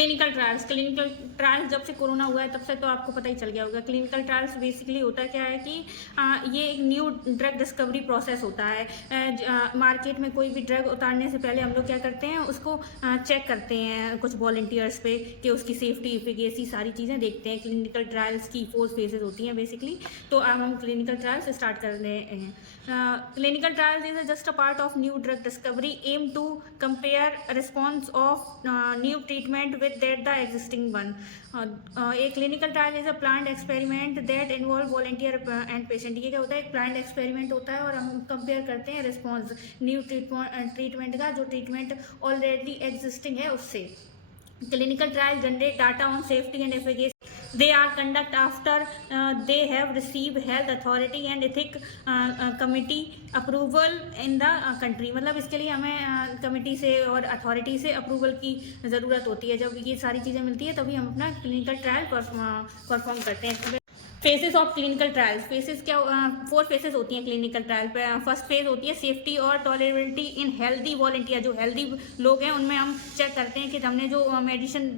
Clinical trials जब से corona हुआ है तब से तो आपको पता ही चल गया होगा। क्लिनिकल ट्रायल्स बेसिकली होता क्या है कि ये एक न्यू ड्रग डिस्कवरी प्रोसेस होता है। मार्केट में कोई भी ड्रग उतारने से पहले हम लोग क्या करते हैं, उसको चेक करते हैं कुछ वॉलंटियर्स पे कि उसकी सेफ्टी, एफिकेसी, सारी चीज़ें देखते हैं। क्लिनिकल ट्रायल्स की 4 फेजेज होती हैं बेसिकली। तो अब हम क्लिनिकल ट्रायल्स स्टार्ट कर रहे हैं। Clinical trials is just a part of new drug discovery aim to compare response of new treatment with that the existing one. A clinical trial is a planned experiment that involve volunteer and patient. ये क्या होता है, एक planned experiment होता है और हम compare करते हैं रिस्पॉन्स न्यू ट्रीटमेंट का, जो ट्रीटमेंट ऑलरेडी एग्जिस्टिंग है उससे। Clinical trial generate data on safety and efficacy. They are conduct after they have received health authority and ethic committee approval in the country. मतलब इसके लिए हमें कमिटी से और अथॉरिटी से अप्रूवल की ज़रूरत होती है। जब ये सारी चीज़ें मिलती है तभी हम अपना क्लिनिकल ट्रायल परफॉर्म करते हैं। Faces of clinical trials, faces क्या, 4 फेसेस होती हैं क्लिनिकल ट्रायल पे। फर्स्ट फेज होती है सेफ्टी और टॉलरेबिलिटी इन हेल्दी वॉलंटियर। जो हेल्दी लोग हैं उनमें हम चेक करते हैं कि हमने जो मेडिसिन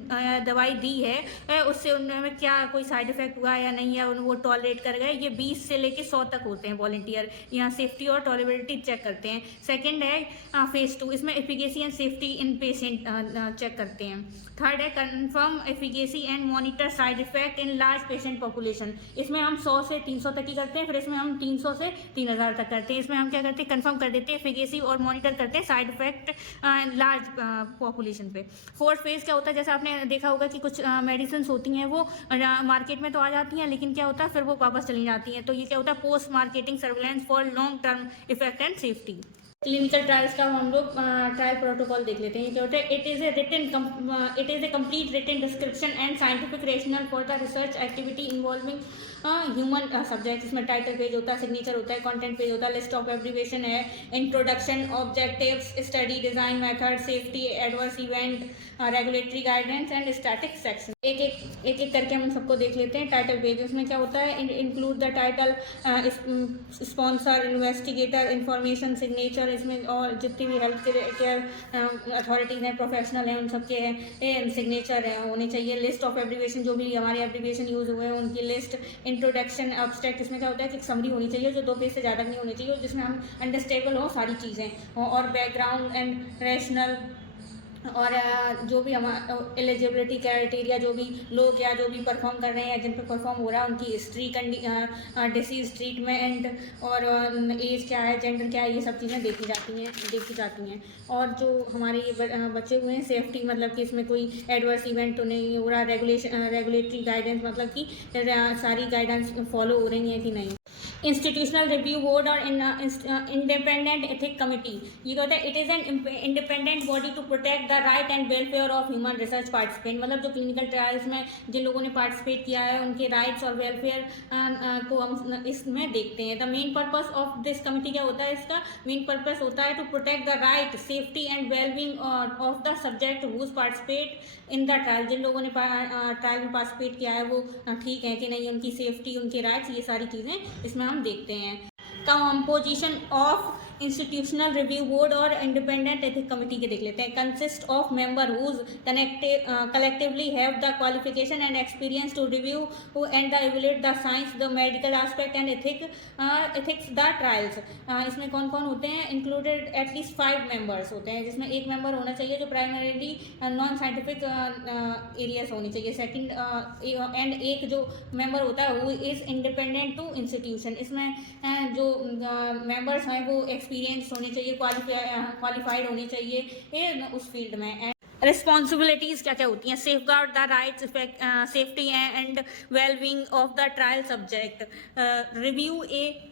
दवाई दी है उससे उनमें क्या कोई साइड इफेक्ट हुआ है या नहीं है, वो टॉलरेट कर गए। ये 20 से लेके 100 तक होते हैं वॉलंटियर। यहाँ सेफ्टी और टॉलरेबिलिटी चेक करते हैं। सेकेंड है फेज 2, इसमें efficacy and safety in patient check करते हैं। थर्ड है confirm efficacy and monitor side effect in large patient population. इसमें हम 100 से 300 तक ही करते हैं, फिर इसमें हम 300 से 3000 तक करते हैं। इसमें हम क्या करते हैं, कंफर्म कर देते हैं एफिकेसी और मॉनिटर करते हैं साइड इफेक्ट लार्ज पॉपुलेशन पे। फोर्थ फेज क्या होता है, जैसे आपने देखा होगा कि कुछ मेडिसिन होती हैं वो मार्केट में तो आ जाती हैं, लेकिन क्या होता है फिर वो वापस चली जाती हैं। तो ये क्या होता है, post marketing surveillance for long term effect and safety. Clinical trials का हम लोग ट्रायल प्रोटोकॉल देख लेते हैं। ये क्या होता है, it is a complete written description and scientific rational for the research activity involving human subject. इसमें टाइटल पेज होता है, सिग्नेचर होता है, कंटेंट पेज होता है, लिस्ट ऑफ एब्रीवेशन है, introduction, objectives, study design method, safety, adverse event, regulatory guidance and static section. एक एक करके हम सबको देख लेते हैं। टाइटल पेज, उसमें क्या होता है, include the title, sponsor, investigator, information, signature, इसमें और जितनी भी हेल्थ केयर अथॉरिटीज़ हैं, प्रोफेशनल हैं, उन सबके सिग्नेचर होने चाहिए। लिस्ट ऑफ एब्रीवेशन, जो भी हमारे एब्रीवेशन यूज़ हुए हैं उनकी लिस्ट। इंट्रोडक्शन, एब्स्ट्रैक्ट, इसमें क्या होता है कि समरी होनी चाहिए जो 2 पेज से ज़्यादा नहीं होनी चाहिए, जिसमें हम अंडरस्टैंडेबल हो सारी चीज़ें, और बैकग्राउंड एंड रेशनल, और जो भी हमारा एलिजिबिलिटी क्राइटेरिया, जो भी लोग या जो भी परफॉर्म कर रहे हैं, जिन पर परफॉर्म हो रहा है, उनकी हिस्ट्री, डिसीज, ट्रीटमेंट, और एज क्या है, जेंडर क्या है, ये सब चीज़ें देखी जाती हैं। और जो हमारे ये बच्चे हुए हैं, सेफ्टी, मतलब कि इसमें कोई एडवर्स इवेंट तो नहीं हो रहा, रेगुलेटरी गाइडेंस, मतलब कि सारी गाइडेंस फॉलो हो रही हैं कि नहीं। इंस्टीट्यूशनल रिव्यू बोर्ड और इंडिपेंडेंट एथिक कमिटी, ये कहते हैं it is an independent body to protect the right and welfare of human research participant. मतलब जो क्लिनिकल ट्रायल्स में जिन लोगों ने पार्टिसिपेट किया है उनके राइट्स और वेलफेयर को हम इसमें देखते हैं। The main purpose of this committee क्या होता है, इसका मेन पर्पस होता है to protect the right, safety and wellbeing of the subject whose participate in the trial. जिन लोगों ने ट्रायल में पार्टिसिपेट किया है वो ठीक है कि नहीं, उनकी सेफ्टी, उनके राइट्स, ये सारी चीज़ें इसमें हम देखते हैं। Composition of institutional review board और इंडिपेंडेंट एथिक कमिटी के देख लेते हैं। Consist of member whose collectively have the qualification and experience to review and the evaluate the science, the medical aspect and ethics the trials. इसमें कौन कौन होते हैं, इंक्लूडेड एटलीस्ट 5 मेंबर्स होते हैं, जिसमें एक मेंबर होना चाहिए जो प्राइमरीली नॉन साइंटिफिक एरियाज होनी चाहिए। सेकंड एंड एक जो मेंबर होता है वो इज इंडिपेंडेंट टू इंस्टीट्यूशन। इसमें जो मेंबर्स हैं वो एक्सपीरियंस होने चाहिए, क्वालिफाइड होने चाहिए उस फील्ड में। रिस्पॉन्सिबिलिटीज़ क्या क्या होती हैं, safe guard the rights, safety and wellbeing of the trial subject, review A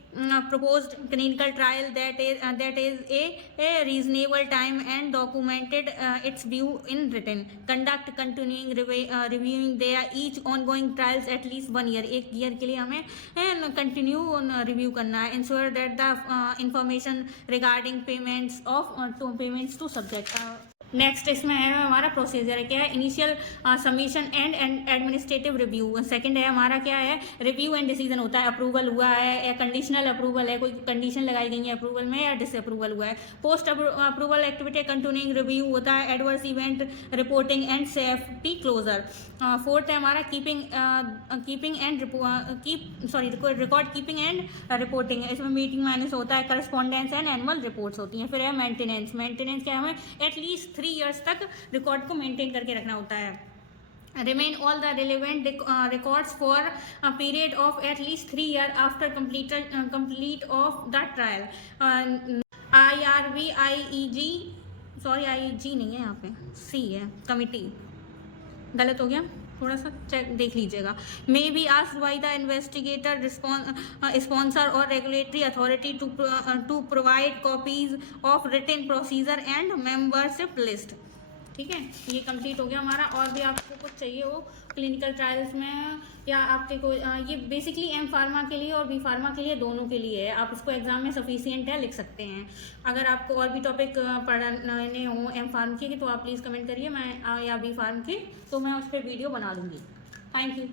proposed clinical trial that is a reasonable time and documented its view in written, conduct continuing reviewing their each ongoing trials at least 1 year, 1 year के लिए हमें continue review करना है। ensure that the information regarding payments to subject, next इसमें है हमारा procedure है, क्या है, initial submission and administrative review. Second है हमारा क्या है, रिव्यू एंड डिसीजन होता है, अप्रूवल हुआ है या कंडीशनल अप्रूवल है, कोई कंडीशन लगाई गई है अप्रूवल में या डिसअप्रूवल हुआ है। Post approval activity continuing review होता है, adverse event reporting and safety closure. Fourth है हमारा रिकॉर्ड कीपिंग एंड रिपोर्टिंग, इसमें मीटिंग मैनेज होता है, करस्पॉन्डेंस एंड एनुअल रिपोर्ट्स होती हैं। फिर है मेंटेनेंस क्या हमें एटलीस्ट 3 years तक रिकॉर्ड को मेंटेन करके रखना होता है। Remain all the relevant records for a period of at least 3 years after complete of the trial। IEG नहीं है यहाँ पे, C है, कमिटी गलत हो गया, थोड़ा सा चेक देख लीजिएगा। Maybe asked by the investigator sponsor और regulatory authority to provide copies of written procedure and membership list. ठीक है, ये कंप्लीट हो गया हमारा। और भी आपको कुछ चाहिए हो क्लिनिकल ट्रायल्स में या आपके को, ये बेसिकली एम फार्मा के लिए और बी फार्मा के लिए, दोनों के लिए है। आप इसको एग्जाम में सफिशिएंट है लिख सकते हैं। अगर आपको और भी टॉपिक पढ़ने हो एम फार्म के तो आप प्लीज़ कमेंट करिए, मैं या बी फार्म के, तो मैं उस पर वीडियो बना दूँगी। Thank you.